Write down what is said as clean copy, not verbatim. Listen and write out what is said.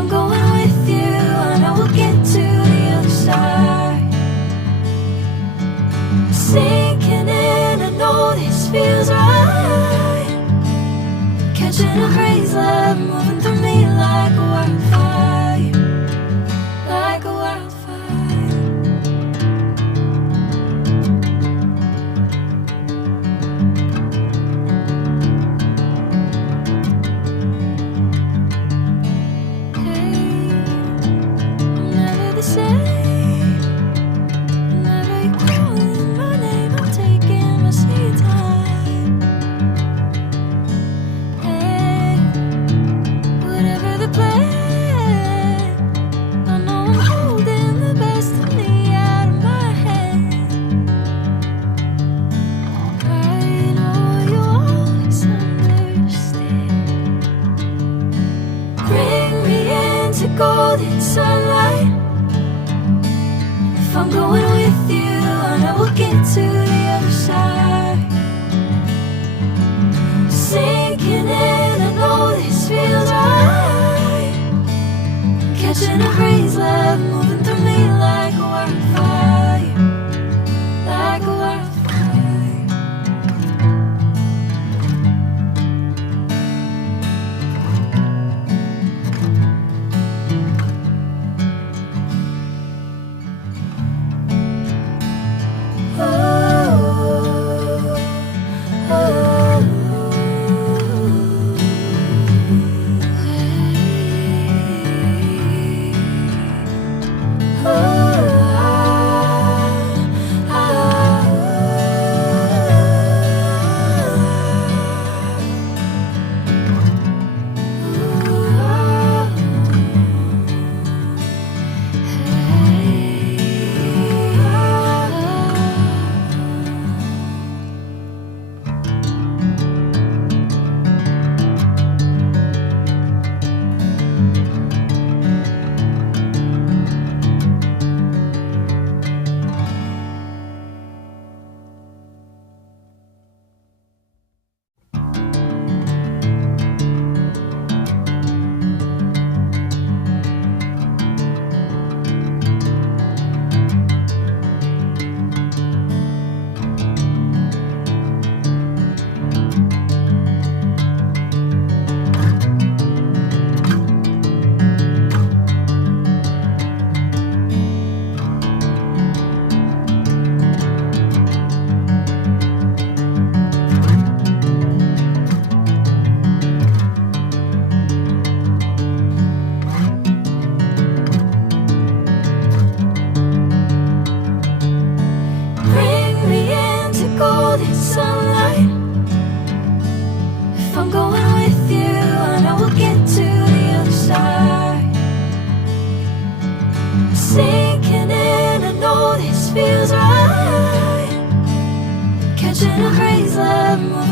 I'm going with you, I know we'll get to the other side. Sinking in, I know this feels right. Catching a crazy love moving through me like a wildfire, like a wildfire. Hey, I'm never the same. Whenever you're calling my name, I'm taking my sweet time. Hey, whatever the plan, I know I'm holding the best of me out of my hand. I know you always understand. Bring me into golden sunlight. If I'm going with you, I know we'll get to the other side. Sinking in, I know this feels right. Catching a crazy love moving through me like a wildfire, like a wildfire. Bring me into golden sunlight. If I'm going with you, I know we'll get to the other side. Sinking in, I know this feels right. Catching a crazy love moving